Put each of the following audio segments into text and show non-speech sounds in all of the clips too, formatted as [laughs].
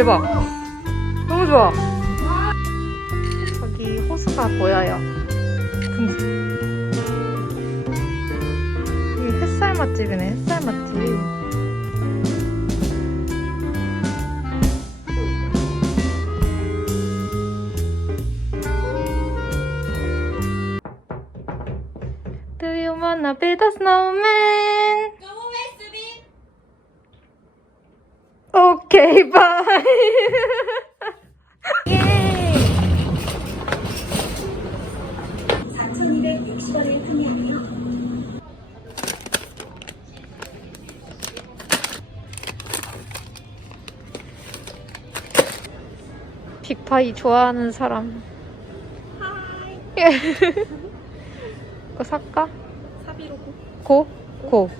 대박. 너무 좋아. 저기 호수가 보여요. 둥 여기 햇살 맛집이네, 햇살 맛집. Do you wanna build a snowman? 빅파이 좋아하는 사람. 예. [laughs] 이거 살까? 사비로 고. 고? [laughs] 고.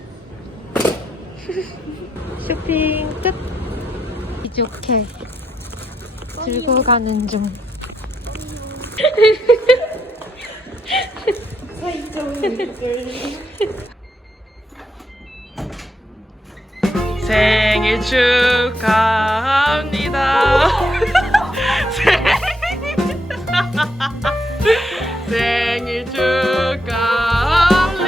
쇼핑 끝. 이죽해. 들고 가는 중. [laughs] 생일 축하 [laughs] 축하합니다.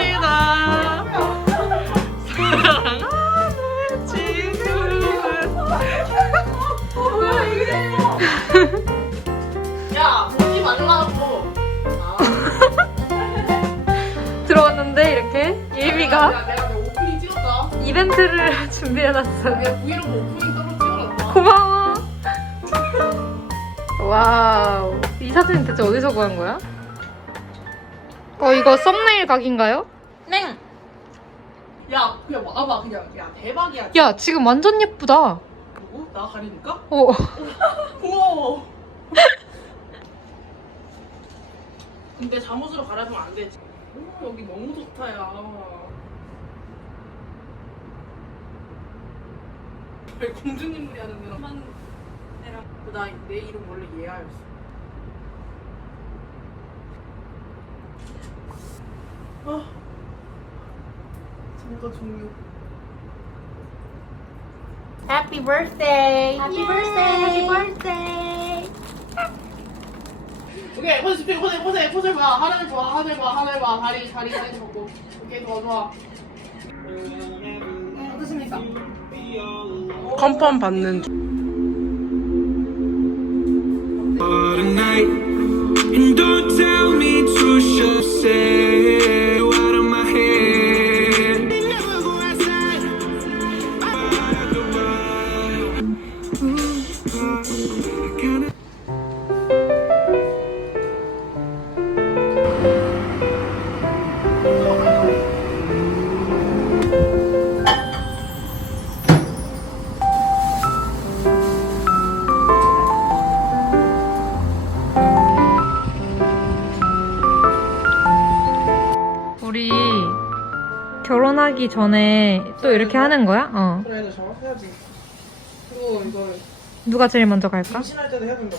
내가 내 오프닝 찍었다. 이벤트를 [laughs] 준비해놨어. 내 브이로그 오프닝 따로 찍어놨다. 고마워. 와우. 이 사진 대체 어디서 구한 거야? 어, 이거 썸네일 각인가요? 네. 야, 그냥 와봐, 그냥. 야, 대박이야. 야, 지금 완전 예쁘다. 누구? 나 가리니까? 어. 고마워. [laughs] 근데 잠옷으로 갈아주면 안 되지. 오, 여기 너무 좋다, 야. 왜 공주님들이 하는 데랑 나 내 이름 원래 예아였어. 잠깐 종료. Happy birthday. Happy birthday! Happy birthday! 오케이 포즈 집중 포즈 포즈 포즈 봐 하늘 좋아 하늘 봐 하늘 봐 다리 다리 다리 잡고 오케이 더 좋아 어떻습니까? 컨펌 받는 for tonight. And don't tell me 결혼하기 전에 또 이렇게 하는 거야? 어. 그래 저 해야지 그리고 이걸 누가 제일 먼저 갈까? 임신할 때도 해야 된다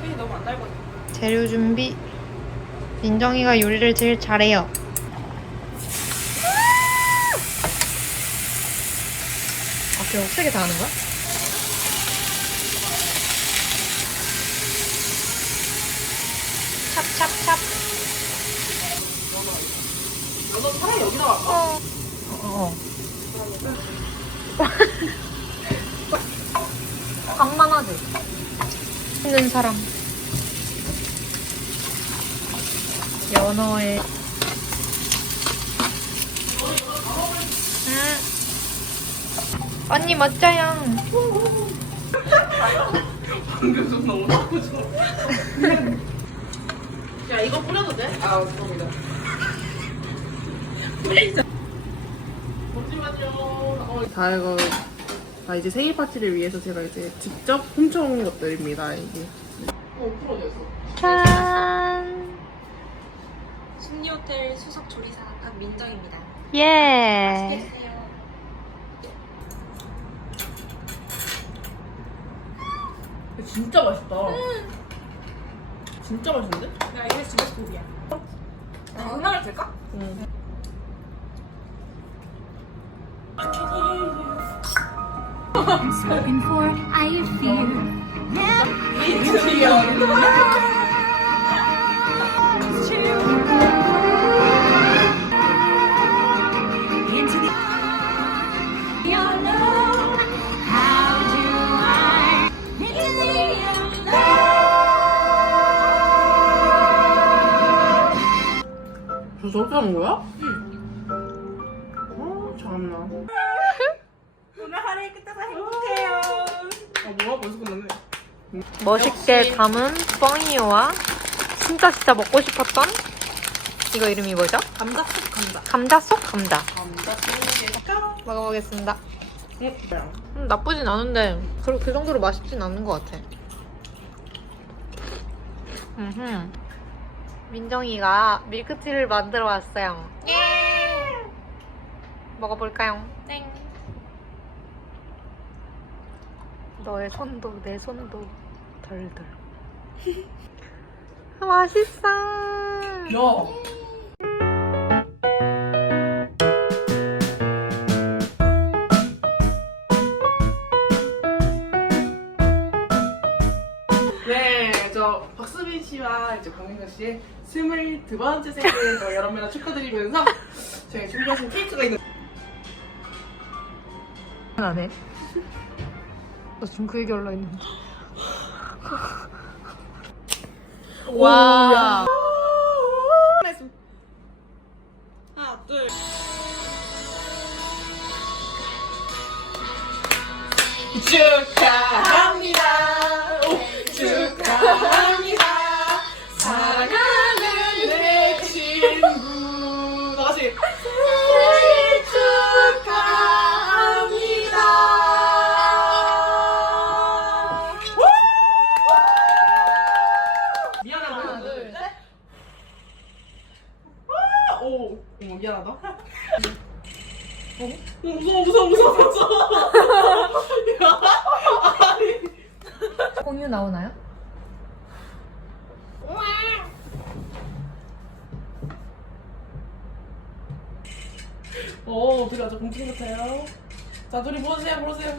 케이 너무 안 달고 재료 준비. 민정이가 요리를 제일 잘해요. 아, 그럼 세게 다 하는 거야? 찹찹찹. 너 차라리 여기다 갈까? 어. 어. 강만하지? 힘든 사람. 연어에. 응. 언니 멋져요. 방금 좀 너무 나쁘죠 야 이거 뿌려도 돼? 아 죄송합니다 어, 다 이거 다 이제 생일 파티를 위해서 제가 이제 직접 훔쳐온 것들입니다. 이게. 어. 짠. 숙리호텔 수석 조리사 박민정입니다. 예. 드세요. 진짜 맛있다. 진짜 맛있는데? 나 이게 집에서 고비야. 아, 음악을 들까? 응. Spoken for, I fear. Into the unknown. How do I into the 저 저렇게 하는 거야? 응. 아, 뭐야? 벌써 끝났네. 멋있게 담은 뻥이오와 진짜 진짜 먹고 싶었던 이거 이름이 뭐죠? 감자국 감자. 감자 속 감자. 감자 튀김 먹어보겠습니다. 음, 나쁘진 않은데 그, 그 정도로 맛있진 않은 것 같아. 음흠. 민정이가 밀크티를 만들어 왔어요. 먹어볼까요? 땡. 너의 손도 내 손도 덜덜. 아, [laughs] 맛있어. 야! 네, 저 박수빈 씨와 이제 강민서 씨의 스물두 번째 생일 저 여러분이랑 축하드리면서 저희 준비하신 케이크가 있는 안 해. 나 지금 그 얘기 하려 했는데. 와. 하나, 둘. 축 어, 하죠? 공중 같아요. 자, 둘이 보세요, 보세요.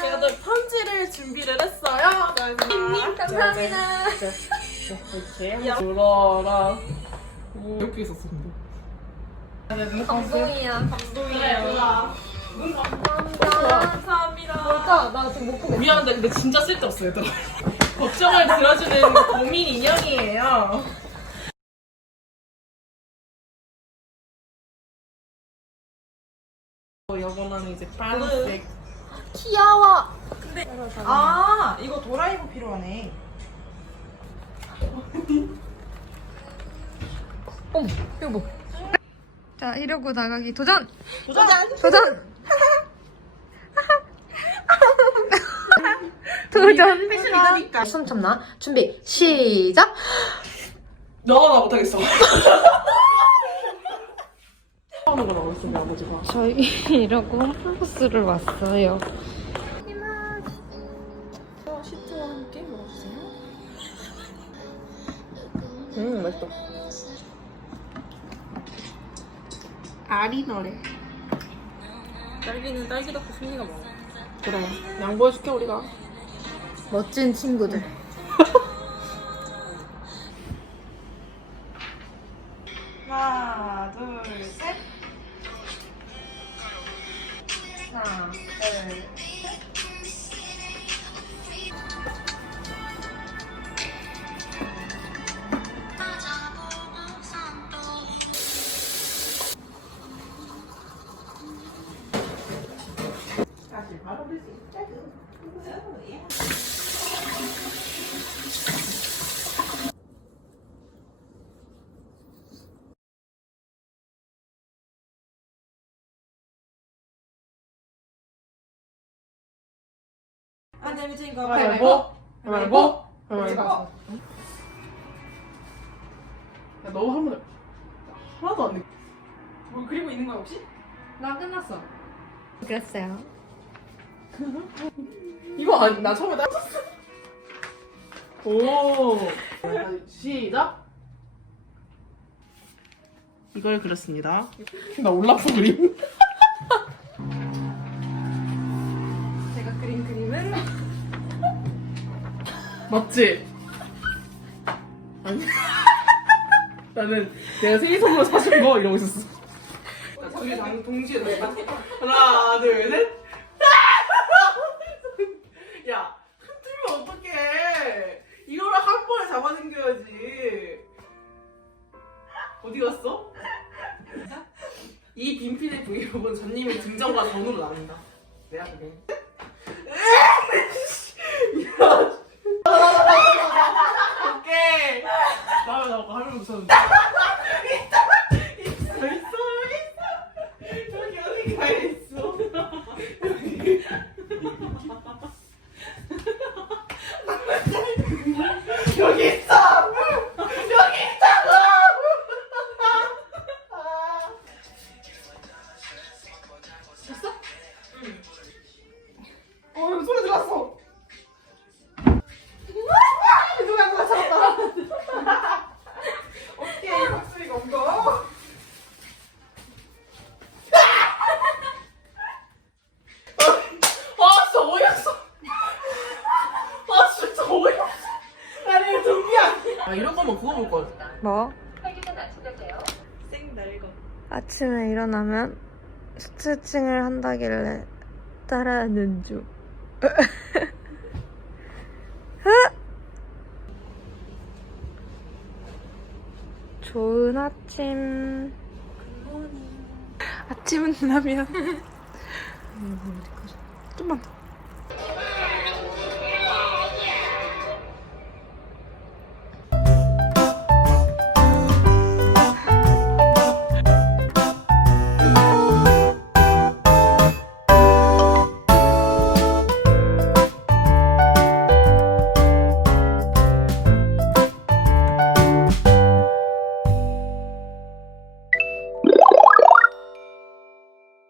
제가 또 편지를 준비를 했어요. 감사합니다. 이렇게 들어라. 이렇게 있었어, 근데. 감동이야. 감동이에요. 감사합니다. 뭘까? 나 지금 못 보겠어. 미안한데, 근데 진짜 쓸데없어, 얘들아. [laughs] 걱정을 들어주는 고민 인형이에요. 이거는 이제 빨간색. 귀여워. 아, 이거 도라이버 필요하네. [laughs] 어머, 이거 뭐? 자, 이러고 나가기 도전! 도전! 도전! [laughs] 도전! 패션이니까. 숨 참나? 준비, 시작! 너, 나 못하겠어. [laughs] 있으면 아버지가. 저희 [laughs] 이러고 홈플러스를 왔어요. 시트와 함께 먹어주세요. 음, 맛있다. 아리 노래. 딸기는 딸기 덕후 순이가 먹어. 그래. 양보해줄게, 우리가. 멋진 친구들. 하나, 안돼 미친 거 가위바위보 가위바위보 가위바위보 야 너무 한 번에 하나도 안 돼. 뭐 그리고 있는 거야 혹시? 나 끝났어. 그랬어요. [laughs] 이거 아니 나 처음에 딱 오. 시작. 이걸 그렸습니다. [laughs] 나 올라프 그림. 맞지? 아니. [laughs] 나는 내가 생일 선물 사준 거 이러고 있었어. 둘이 당 동시에 돼. 하나, 둘, 셋. [laughs] 야, 흔들면 어떡해. 이거를 한 번에 잡아당겨야지. 어디 갔어? 이 빈핀의 브이로그는 전님의 등장과 전후로 나눈다. 내가 그래. [laughs] 오케이. 다음에. 어, 아침에 일어나면 스트레칭을 한다길래 따라하는 중. [laughs] 좋은 아침. 아침은 라면. 더.